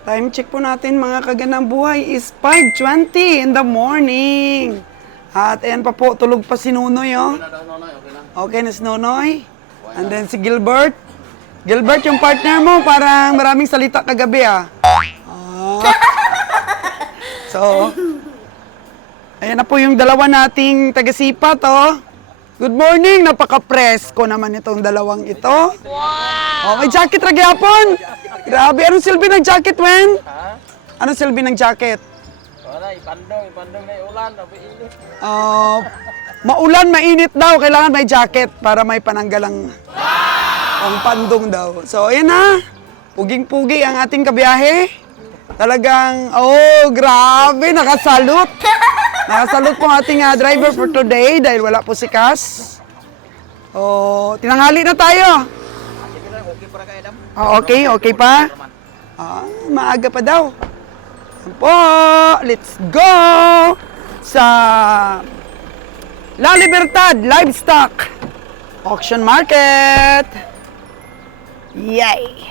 Time check po natin mga kaganang buhay is 5:20 in the morning. At ayan pa po, tulog pa si Nunoy, oh. Okay na si Nunoy. And then si Gilbert. Gilbert, yung partner mo, parang maraming salita kagabi, ah. So, ayan na po yung dalawa nating taga-sipat, oh. Good morning, napaka-presko naman itong dalawang ito. Wow! Oh, may jacket ra gyapon. Grabe, anong silbi ng jacket, Wen? Anong silbi ng jacket? Wala, ipandong na ulan, init. Maulan, mainit daw, kailangan may jacket para may pananggalang ang pandong daw. So, ayan na. Puging-pugi ang ating kabiyahe. Talagang, oh, grabe, nakasalute. Nakasalute po ang ating driver for today dahil wala po si Cass. Oh, tinanghali na tayo. Oh, okay pa? Maaga pa daw. Ayan po, let's go sa La Libertad Livestock Auction Market. Yay!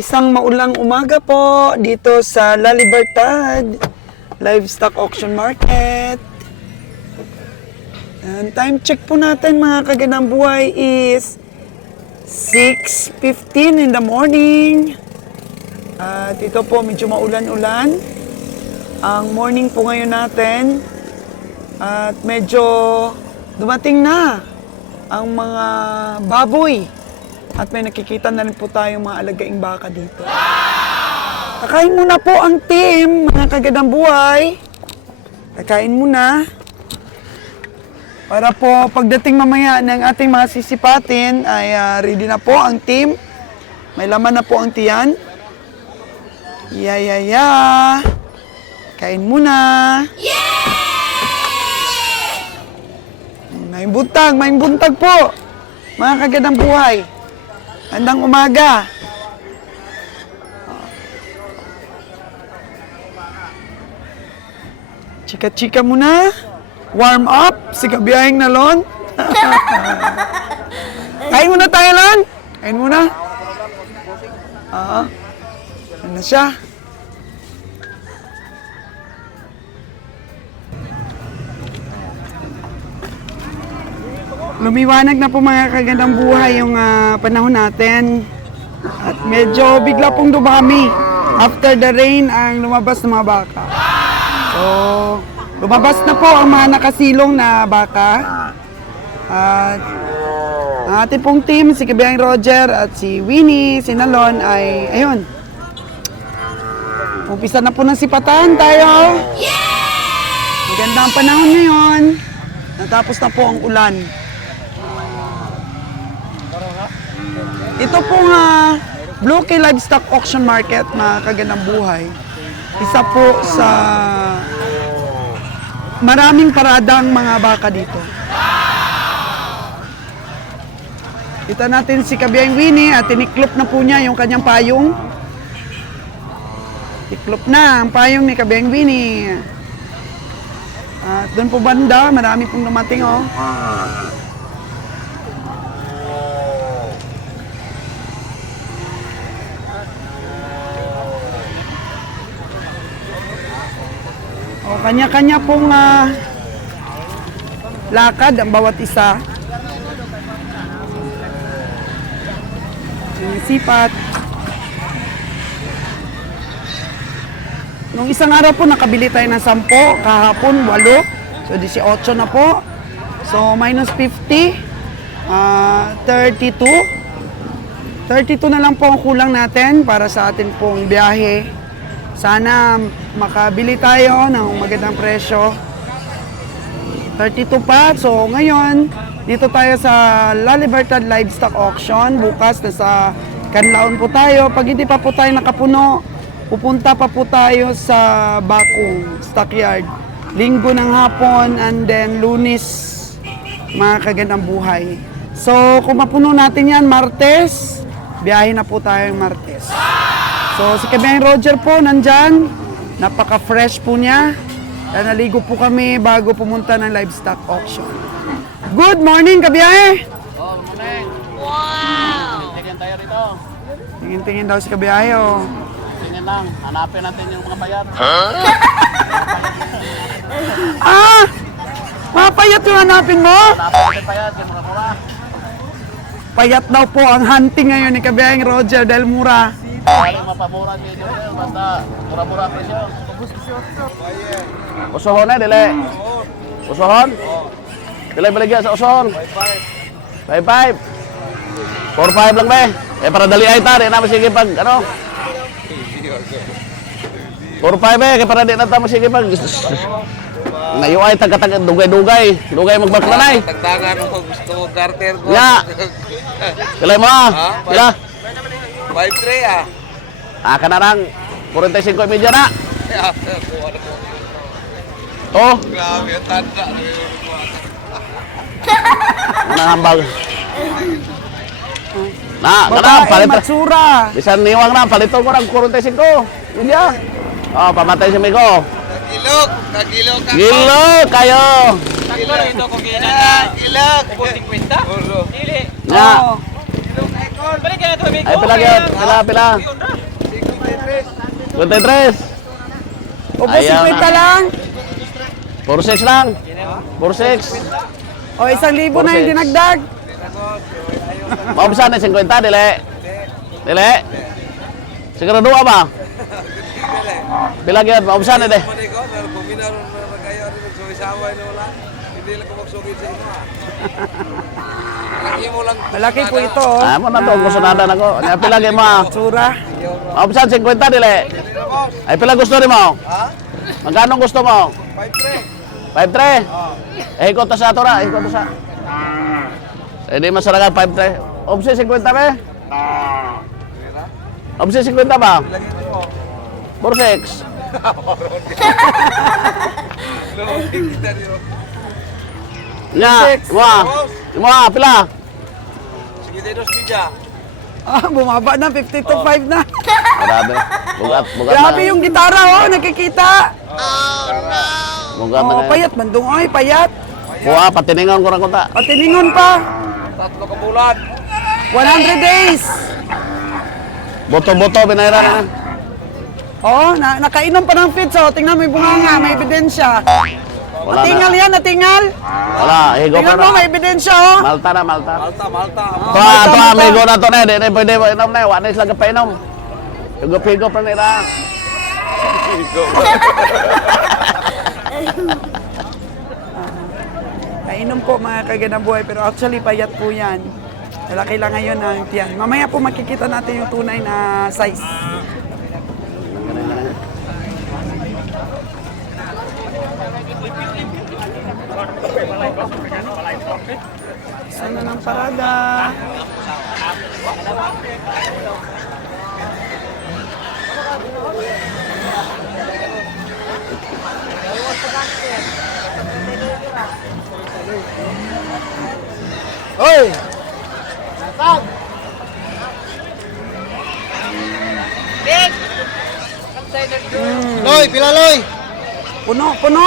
Isang maulang umaga po dito sa La Libertad Livestock Auction Market. And time check po natin mga kaganang buhay is 6:15 in the morning. At ito po medyo maulan-ulan ang morning po ngayon natin. At medyo dumating na ang mga baboy. At may nakikita na rin po tayong mga alagaing baka dito. Kakain muna po ang team, mga kaganang buhay. Kakain muna. Para po pagdating mamaya ng ating mga sisipatin ay ready na po ang team. May laman na po ang tiyan. Kain muna. May buntag po. Mga kaganang buhay. Handang umaga. Chika-chika muna. Warm up. Si kabiyahing nalon. Kain muna tayo, Lon. Kain muna. Ano na siya? Lumiwanag na po mga kagandang buhay yung panahon natin. At medyo bigla pong dumami. After the rain, ang lumabas ng mga baka. So, lumabas na po ang mga nakasilong na baka. At ang ating pong team, si Kabiyang Roger at si Winnie, si Nalon ay, ayun. Umpisa na po ng sipatan tayo. Maganda ang panahon ngayon. Natapos na po ang ulan. Ito pong Blue Key Livestock Auction Market, mga kaganang buhay. Isa po sa maraming paradang mga baka dito. Kita natin si Kabiyang Winnie at tiniklop na po niya yung kanyang payong. Tiklop na ang payong ni Kabiyang Winnie. At doon po banda, marami pong dumating, oh. O, kanya-kanya pong lakad ang bawat isa. Sipat. Nung isang araw po, nakabili tayo ng 10, kahapon 8. So, 18 na po. So, minus 50. 32. 32 na lang po ang kulang natin para sa atin pong biyahe. Sana makabili tayo ng magandang presyo. 32 pa. So ngayon, dito tayo sa La Libertad Livestock Auction. Bukas nasa Canlaon po tayo. Pag hindi pa po tayo nakapuno, pupunta pa po tayo sa Bakong Stockyard. Linggo ng hapon and then Lunes, mga kagandang buhay. So kung mapuno natin yan, Martes, biyahe na po tayo Martes. So si Kabiyahing Roger po nandyan, napaka-fresh po niya. Naligo po kami bago pumunta ng livestock auction. Good morning, Kabiyahe! Oh, morning. Wow! Tingin tayo rito. Tingin-tingin daw si Kabiyahe, oh. Tingin lang. Hanapin natin yung mga bayad. Ah! Mapayat yung hanapin mo? Hanapin natin bayad. Yung mga kura. Payat daw po ang hunting ngayon ni Kabiyahing Roger dahil mura. Paling mapamura dito. Basta mura-mura presyo. Usohon eh, dili. Usohon? Dili baligya sa usohon. 5-5. 4-5 lang be. Eh para dali ay ta, di na masige pag ano. 4-5 eh, kaya para di na ta masige pag. Ngayon ay taga-taga dugay-dugay. Dugay magbaklanay. Tagdagan mo gusto mo garter ko. Ya. Kilay mo ah. Kila. 5-3 ah. Ah, kanarang 45 media na. Oh, Grabe, ang tanda. nanghambag. Na, kana, Babae, palit. matsura. Bisan niwang na, palito ko ng 45. Media. Oh, pamatay si Miko. Nagilog. Nagilog ako. Gilo kayo. Nagilog. Ito ko Nagilog. 50? Dili. Nga. Oh. Balik ka na ito, amigo. Ay, pila. 23. Ubus Ayaw 50 na. lang. 46 lang. 46. O 1,000 na yung dinagdag. Maumpisan na 50, dili. Dili. Siguro dua ba? Pila gyud maumpisan na de. Mani ko, pero buminaron na magayo rin nagsuwisaway na wala. Hindi lang ko magsugid sa ino ah. Laki mo lang. Malaki po ito, oh. Ah, mo na to gusto nada nako. Nya pila gyud mo? Matsura. Maumpisan 50 dili. Ay pila gusto nimo? Ha? Magkano gusto mo? 5-3. 5-3. Eh, ikot ta sa ato ra, ikot ta sa. Hindi masaragan 5-3. Obse 50 be? Obse 50 ba? Lagi mo. 46. Lagi kita dito. Nya, 46. mo pila? Sige tayo dos media. Ah, bumaba na, 50 to 5 na. Grabe. Bugat Grabe na. yung gitara, oh, nakikita. Bugat na. Oh, payat, bandong, oy, payat. Kuha, patiningan ko ra kunta. O, tiningon pa. 3 ka bulan. 100 days. Boto-boto binayaran na. Oh, nakainom pa ng fit, so tingnan mo yung bunganga, may ebidensya. Wala Natingal na. yan, natingal. Wala, higo pa Tingnan mo, na. may ebidensya, oh. Malta na, Malta. Malta. To, amigo na to na, di na pwede mo inom na, wala na sila painom. Higop-higop pa nila. Kainom po mga kagandang buhay, pero actually payat po yan. Malaki lang ngayon ang tiyan. Mamaya po makikita natin yung tunay na size. Sana ng parada. Hoy! Loy, pila loy. Puno, puno!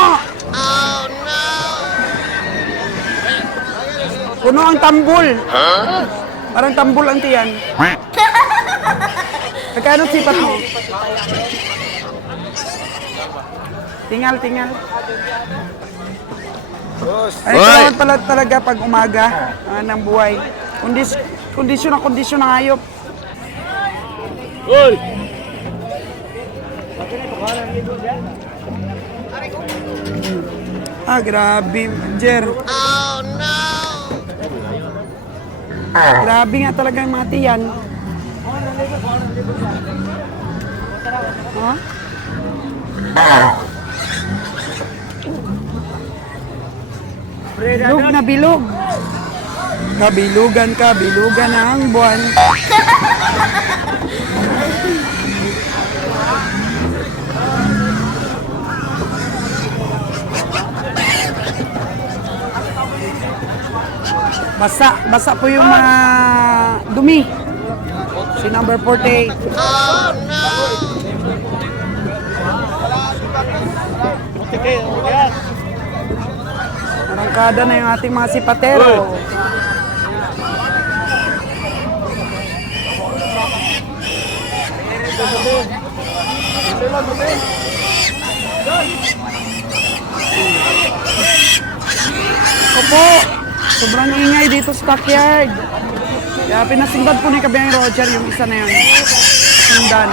Puno ang tambol. Parang tambol ang tiyan. Magkano sipat mo? Tingal, tingal. Ay, Hoy! kailangan pala talaga pag umaga ng buhay. Kondisyon ng hayop. Uy! Ah, grabe, Jer. Oh, no! Grabe nga talaga yung mga tiyan. Ha? Bilog na bilog. Kabilugan ang buwan. Basa po yung mga dumi. Si number 48. Arangkada na yung ating mga sipatero. Opo, sobrang ingay dito sa backyard. Kaya pinasigbad po ni Kabiyang Roger yung isa na yun. Sundan.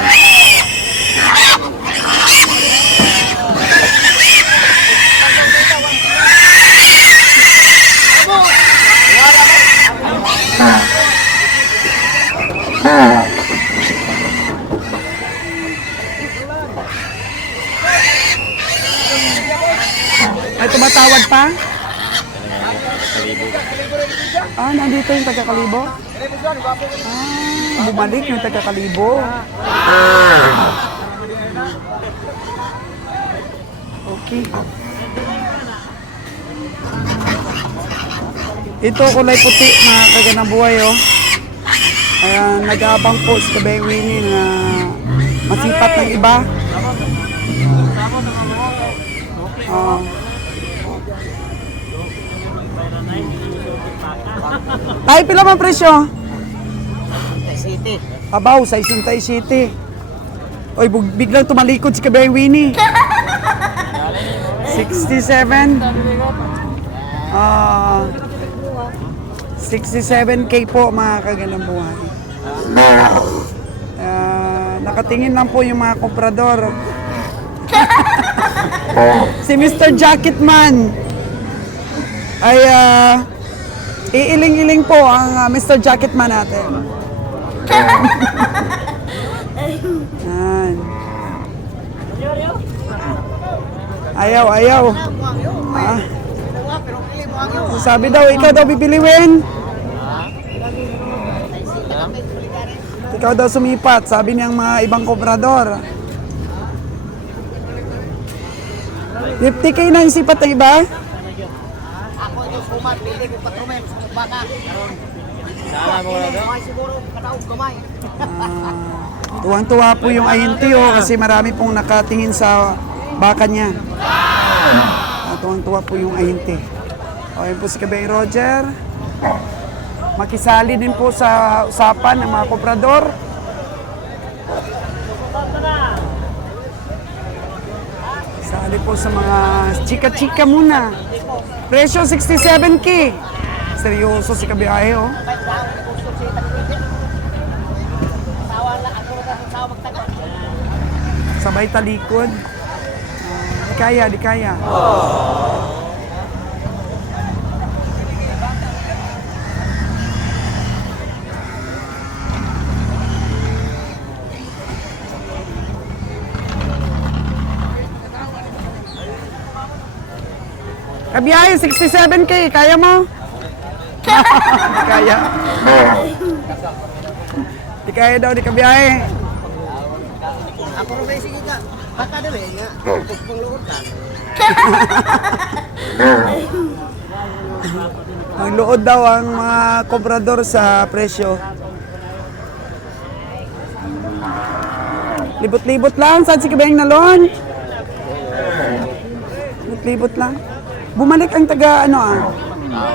Ay, tumatawad pa? Ah, nandito yung taga-Kalibo? Ah, bumalik yung taga-Kalibo. Okay. Ito, kulay puti, mga kaganang buhay, oh. Ayan, nag-aabang po si Kabeng Winnie na masipat ng iba. Ay, pila man presyo? City. Abaw, sa Isintay City. Oy, biglang tumalikod si Kabeng Winnie. 67. 67K po, mga kaganang buhay. Nakatingin lang po yung mga komprador. Si Mr. Jacketman ay iiling-iling po ang Mr. Jacketman natin. Yan. Ayaw. Sabi daw, ikaw daw bibiliwin. Ikaw daw sumipat, sabi niyang mga ibang komprador. 50K na yung sipat ng iba? Ako yung sumat, pili ko patrumen sa baka. May siguro kataog kumay. Tuwang-tuwa po yung INT kasi marami pong nakatingin sa baka niya. Tuwang-tuwa po yung INT. Ayun po si Kabeng Roger. Makisali din po sa usapan ng mga komprador. Sali po sa mga chika-chika muna. Presyo 67K. Seryoso si Kabiyahe, oh. Sabay talikod. Di kaya. Kabiyahe, 67K. Kaya mo? Di kaya. Di kaya daw, di kabiyahe. Ako rin may sige ka. Baka daw nga. Pagpangluot ka. Magluod daw ang mga komprador sa presyo. Libot-libot lang. Saan si Kabeng Nalon? Libot-libot lang. Bumalik ang taga ano ah.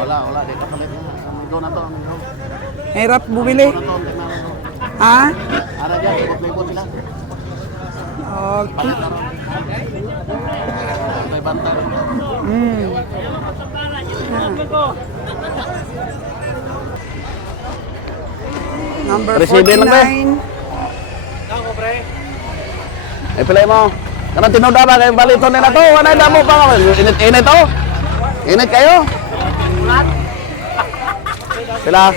Wala. Dito kami. Ikaw na to. Hirap bumili. Ha? Ara dyan, libot-libot sila. Okay. May banta. Number Receive lang, 49. Ay, pilay mo. Kanang tinuda ba kayo balito nila to? Anay damo pa. Init to? Init kayo? Pila?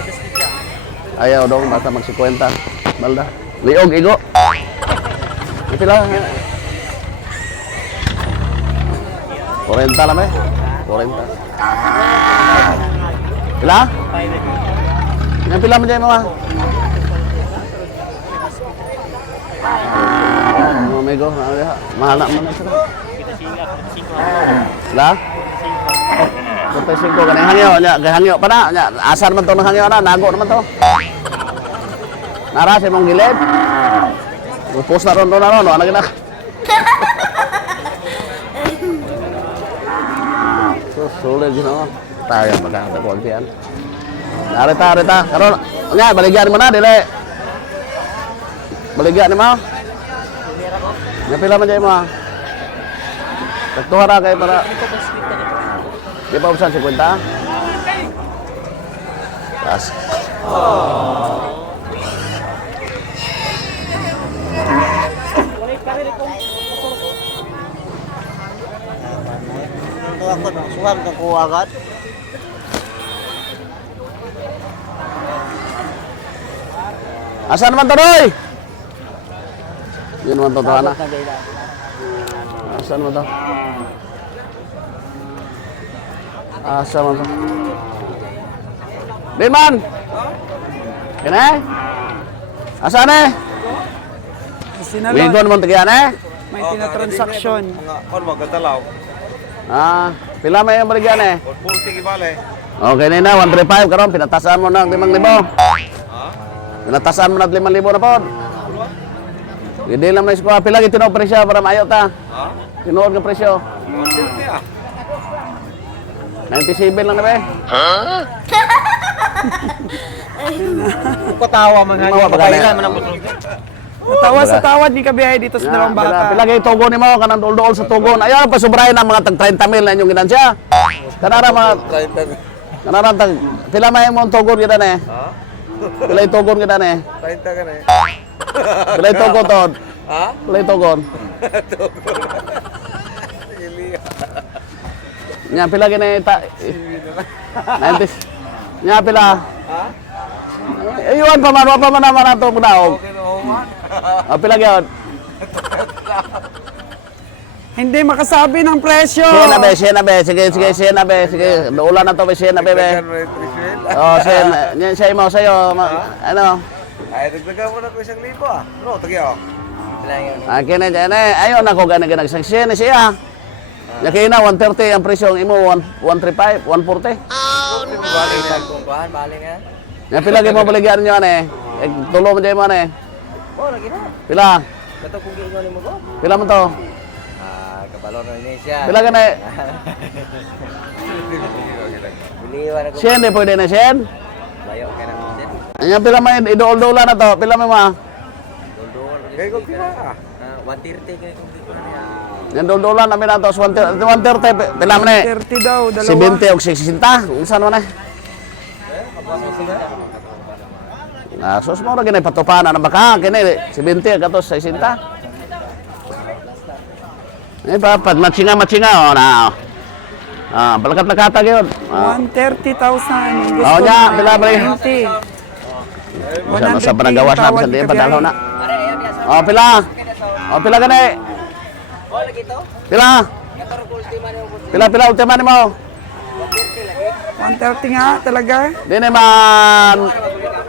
Ayaw daw, basta mag-50. Balda. Liog, igo. Pila? 40 lang eh. 40. Pila? Yang pila man dyan mga? Oh, amigo. Mahal na mo na sila. Pila? 45 kanang hangyo. Hangyo pa na. Asar man to ng hangyo na. Nago naman to. Nara sa mong gilid. Post na ron na ron. Ano gina? Sulit gino. Tayo magkakata ko ang Arita. Karon, nya baligyan mo na dili. Baligyan mo. Nya pila man jay mo. Saktuhara kay para. Di pa usan 50. Tas. Ito ako, suhan ka ko agad. Asan naman to, Roy? Yun naman to, Ana. Asan naman to? Asan naman to? Dinman! Kene? Asan eh? Sinalon. Wigon naman tagiyan eh? May tinatransaksyon. Mga kon magkatalaw. Pila may yung baligyan eh? 40 gibale. Okay na 135 karon pinatasan mo na 5,000. Pinatasan mo na 5,000 na po. Hindi lang na isko. Pila gitino presyo para maayo ta. Tinuod ka presyo. 150 ah. 97 lang na ba eh? Katawa man Mawa pa ka na. Matawa sa tawad ni kabiyahe dito sa dalawang baka. Pila kay tugon nimo kanang dol-dol sa tugon. Ayaw pa sobrahin ang mga tag 30,000 na inyong ginansya. Kanara mga 30. kanara tag pila may mo tugon gid na eh. Pila tugon gid na eh. 30 ka na eh. Pila tugon tod. Ha? Pila tugon. Nya pila gini ta. 90. Nya pila. Ha? Ayun pa man ato daog. Okay no man. Pila gyud. Hindi makasabi ng presyo. Siya na be. Sige. Ulan na to be siya na be. Oh, siya mo sayo. Ano? Ay, dagdagan mo na ko 1,000 ah. No, tagyo. Akin na dyan eh. Ayaw na ko gana nagsaksya na siya. Nya na 130 ang presyo imo 135, 140. Balik sa kumpuhan, balik nga. Nya pila gyud mo baligyan niyo ane. Tulo mo dyan mo ane. Oh, lagi na. Pila? Kato kung giingon mo ko. Pila mo to? Kabalo na ni siya. Pila gani? Biliwan ako. Siya di pwede na siya. Layo ka na mo din. Nya pila may idol-dola na to. Pila mo ma? Dol-dol. Kaya ko kira. 130 kaya kung kira niya. Yan dol-dola namin na to. 130 pila mo na 30 daw, dalawa. 70 o 60. Saan mo na? Sus mo na gini patupanan na baka kini 70 katos 60. Pa pag matsinga oh na. Balakat-lakata gyud. 130,000. Oh nya pila bali. 120. Sa panagawas na sa diyan padalaw na. Oh pila. Oh pila gani. Oh, lagi to. Pila. Pila ultima nimo. 130 nga talaga. Dili man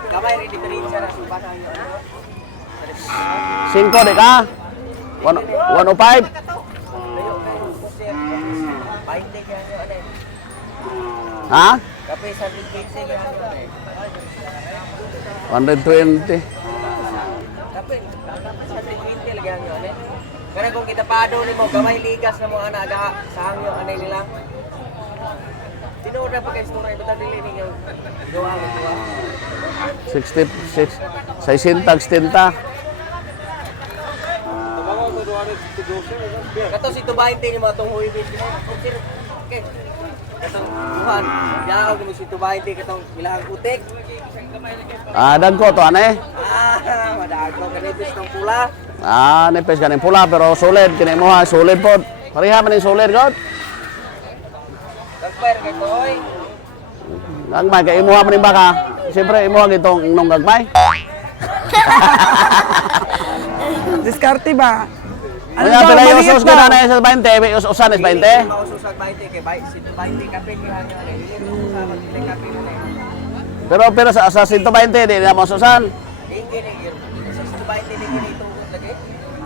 Kamay rin diferensya na suba sa inyo. 5 di ka. 105. Painte kaya nyo ano eh. Ha? Kape sa 15 kaya nyo ano eh. 120. Kape sa 20 lagi nyo ano eh. Kaya kung kita pado ni mo, gamay ligas na mo ana aga sa hangyo ano nila. Tinuod na pa kay story basta dili ni yung gawa mo. 66. 60 60. Kato si Tubainte ni mo tong huwi bit. Okay. Katong Tuhan, yao kami si Tubainte katong ilahang utik. Dagko to ane. Madago kanipis ng pula. Nipis ganing pula pero solid kini mo ha, solid pod. Pareha man ni solid god. Nagpair kay Toy. Gagmay kay imuha man ni baka. Siyempre imuha gitong nung gagmay. Diskarte ba? Ano Kaya ba, pala yung maliit usos ba? ko na sa 20, usan is 20. Maususag 20 kay 20 kapin ni hangyo ani. Dili mo sa magpili kapin ni. Pero sa 120, di na mo ususan. Ingin ingin. Sa 20 ni dito lagi.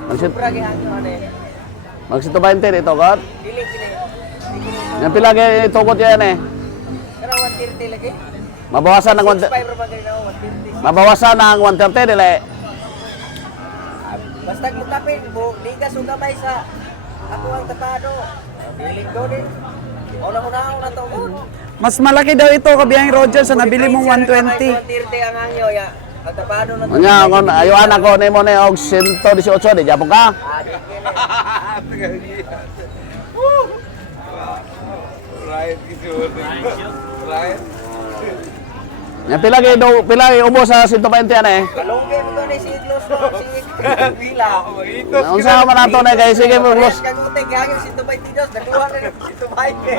Magsit Sobra gi hangyo ani. magsit 20 dito kot. Dili kini. Yang pila kay tukot yan eh. Pero 130 lagi. Mabawasan ng 5 ra ba gani na 130. mabawasan ng 130 dili. Basta mutapin mo, di ka sugabay sa ako ang tapado. Dili ko ni. Una to. Mas malaki daw ito, kabiyang Roger, sa nabili mong 120. 130 ang hangyo ya. Ang tapado na to. Nya kon ayuan ako nimo ni og 118 di japon ka. Right, gitu. Right. Yang pila kay ubos sa 120 yan eh. Kalungge mo to ni si Close ko. Si Bila. Unsa man ato na kay sige mo boss. Kagote gihangyo si 122. Nakuha na si 220.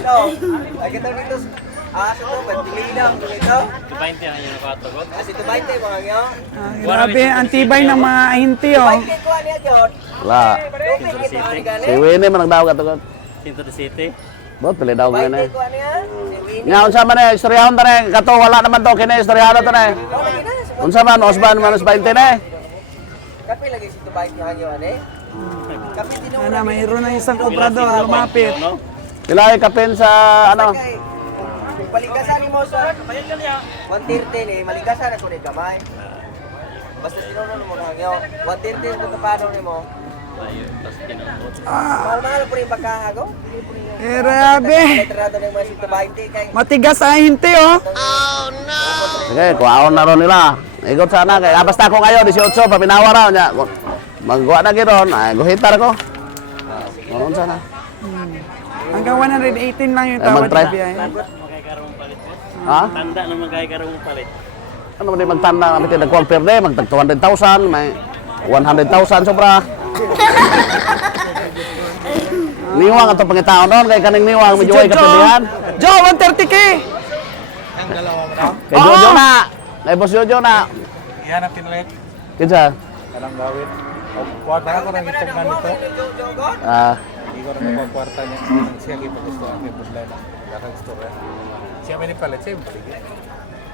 No. Ay kita dito. Sa to pagdili lang dito. 20 ang yung nakatagot. Si 220 mga ngyo. Grabe, ang tibay ng mga hinti, oh. 20 ko niya jod. Wala. Dupit kita ani gani. Si Winnie man nagdaw ka tukot. Sinto the City. Bot pili daw 20 ngene. ko niya. Si Winnie. Nya unsa man eh istoryahon ta ne kato wala naman to kini istoryahon to ne. Oh, lagi na. Unsa man osban man 20 ne. Kape lagi si 220 hangyo ani. Kape din Ano, mayroon na isang obrador, lumapit. Pila kay kapin sa ano. Paligasan ni mo sa 130 ni maligasan ako ni gamay. Basta sinuno mo na hangyo. 130 ko kapano ni mo. Mahal po rin bakahago. Grabe. Letrado ng mga 120 kay Matigas ang hinti, oh. Sige, kuhaon na ron nila. Igot sana kay basta ako ngayon 18 pa pinawa raw nya. Magwa na giron, ay guhitar ko. Noon sana. Hanggang 118 lang yung Eh, tawad mag-try. sa biyahe. Magkaikarong palit. Ha? Tanda na magkaikarong palit. Ano man di magtanda kami nag-compare de magtag 200,000, may 100,000 sobra. Niwang ato pangitaon doon kay kaning niwang medyo way kapilihan. Joe, 130K! Kay Jojo na. Kay Boss Jojo na. Yan ang pinulit. Kinsa? Anong gawin? Kwarta ako nang itong ganito. Ah, Hindi ko na magkwarta niya. Siya gipagusto ang problema. Lakang istorya. Siya may nipalit. Siya yung paligid.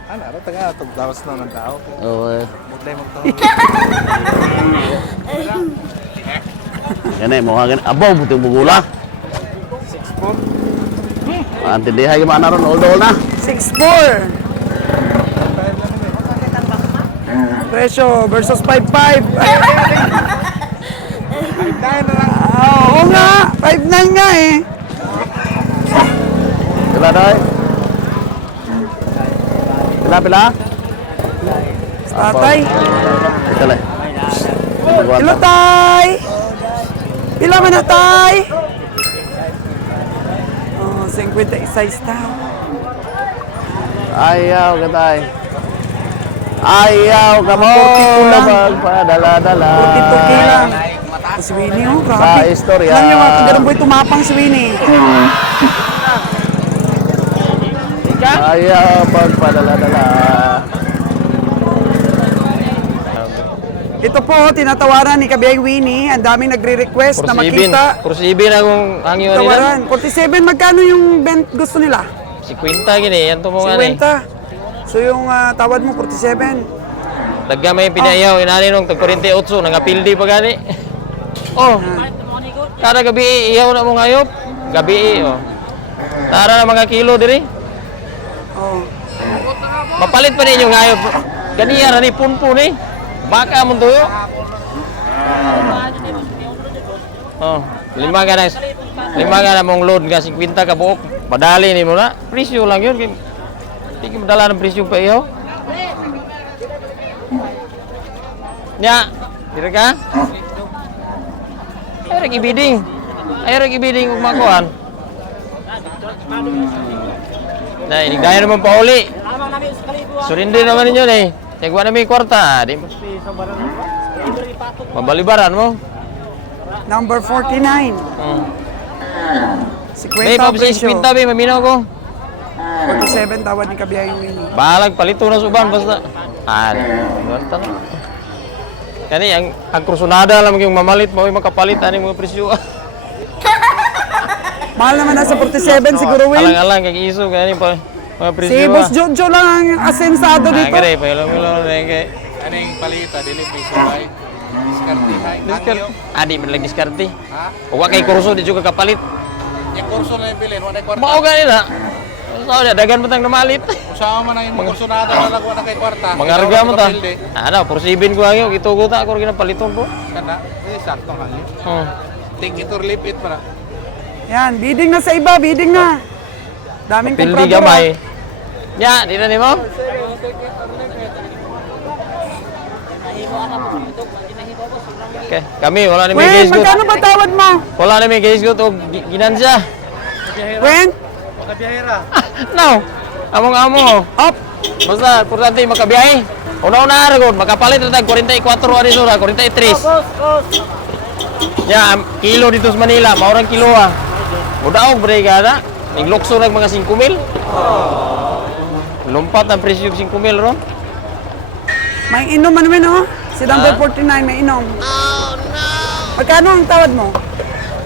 Ano, taga itong dawas na ng tao. oh. Budlay mong tao. Kani mo hangin abo buting bugula. 6'4". Antindihay gyud ana ron old na. 6'4". Presyo versus 5'5". Oo nga, 5'9 nga eh. Pila doy? Pila? Tatay. Ito le. Hello, tay! Pila man na, tay? Oh, 56 tao. Ayaw ka tay. Ayaw ka mo 42 lang. magpadala-dala. 42K lang. Si Winnie, oh, grabe. Sa istorya. Alam niyo mga kagalang boy, tumapang si Winnie. Ayaw pagpadala-dala. Ito po, tinatawaran ni Kabiyay Winnie. Ang daming nagre-request na makita. Kursibin akong hangyo Tawaran. 47, magkano yung bent gusto nila? Si Quinta gini, yan to mo 50. So yung tawad mo, 47. Dagga may pinayaw, inani nung tag 48, nangapildi pa gani. Oh, kada gabi iyaw na mo ngayop. Gabi oh. Tara na mga kilo diri. Oh. Mapalit pa ninyo ngayop. Ganiya ra ni punpo ni. Baka mo tuyo. Oh, lima ka na mong load nga 50 ka buok. Padali ni mo na. Presyo lang yun. Hindi ka madala ng presyo pa iyo. Nya, dira ka? Ay, ibiding kung makuhan. Nah, ini gaya naman pa uli. Surindi naman ninyo eh. Tegwa na may kwarta. Di mabalibaran mo. Number 49. May 50 presyo. 50 may maminaw ko. 47 tawad ni Kabiyay Winnie. Balag palito na suban basta. Ganun tanong. Kani ang kursunada lang yung mamalit mo yung makapalit ani mga presyo. Mahal naman nasa 47 siguro, Win. Alang-alang kag iso kani pa mga presyo. Si Boss Jojo lang ang asensado dito. Gare pa ilo kay Ano yung palita? Dili may subay. Diskartihay. Angyo. adi man lagi diskarte. Ha? Wa kay kurso di juga kapalit. Yung kurso na yung bilhin, wala yung kwarta. Mao gani na. So dagan mo tang namalit. Usama man na yung kurso na ata na lang wala kay kwarta. Mangarga mo ta. Pilde. Ano, porsibin ko angyo gitugo ta ako ginapaliton ko. Kana, sakto hangin. Think it or leave it para. Yan, bidding na sa iba, bidding na. Daming Pildi komprador. gamay. Ya, di na nimo. Okay, kami wala ni may Wen, guys good. magkano ba tawad mo? Wala ni may guys good og ginansya. Wen? No. Among-amo. Up. Basta importante makabiyahe. Una-una ra gud makapalit ra tag 44 ani sura, 43. Ya, kilo dito sa Manila, maurang kilo ah. Mudaog brigada. Ning lukso nag mga 5,000. Lumpat ang presyo ng 5,000 ron. May inom man, Wen, oh. Si number 49, may inom. Magkano ang tawad mo?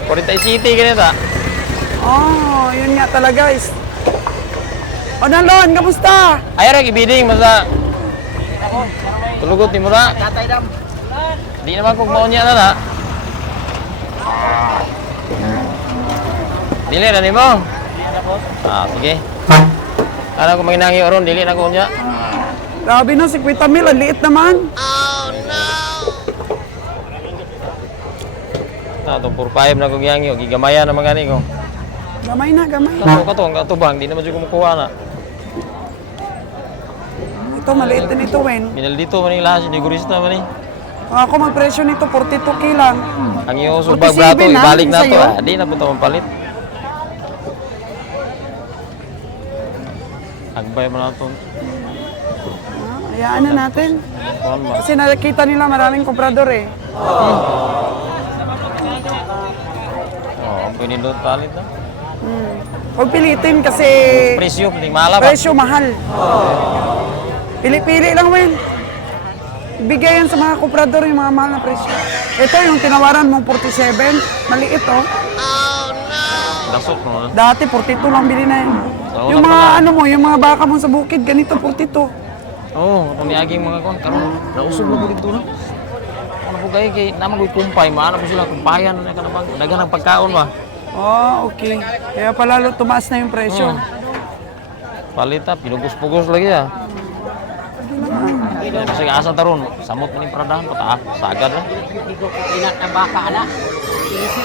40 City ganito. Oh, yun nga talaga is. O, Nalon, kamusta? Ay ra ibiding masa. Tulugot ni mo na. Di naman kung maunya na na. Dili na ni mo. Sige. Ano ko manginangi oron dili na ko unya. Grabe na, 50,000, ang liit naman. Itong 4-5 na kong yangi, gigamaya na mga ko. Gamay na, gamay. Kato, ang katubang, di naman siya kumukuha na. Ito, maliit din ito, Wen. Minal dito man yung lahat, hindi gurista man eh. Ako, magpresyo nito, 42K lang. Ang iyong subag 47 brato, na, ibalik na yung to. sa'yo. Di na po ito mapalit. Agbay mo na ito. Hayaan na natin. Kuhan ba? Kasi nakita nila maraming komprador eh. Ang pinindot palit na. Huwag pilitin kasi Presyo, hindi mahal ba? presyo mahal. Pili-pili lang, Wen. Bigay yan sa mga komprador yung mga mahal na presyo. Ito yung tinawaran mong 47, maliit oh. Dasot mo na. Dati 42 lang bili na yan. Oo, Yung lang mga pala. ano mo, yung mga baka mo sa bukid, ganito 42. Oo, itong niaging mga kon. Karoon, nausog na po dito na. Ano po kayo, kay naman ko'y kumpay, maano po sila, kumpayan na kanabang. Dagan ang pagkaon ba? Oh, okay. Kaya palalo tumaas na yung presyo. Palita, pinugos-pugos lagi ah. Kasi asa taron, samot man yung pradahan, pataak, sagad na. Inak na baka na. Isi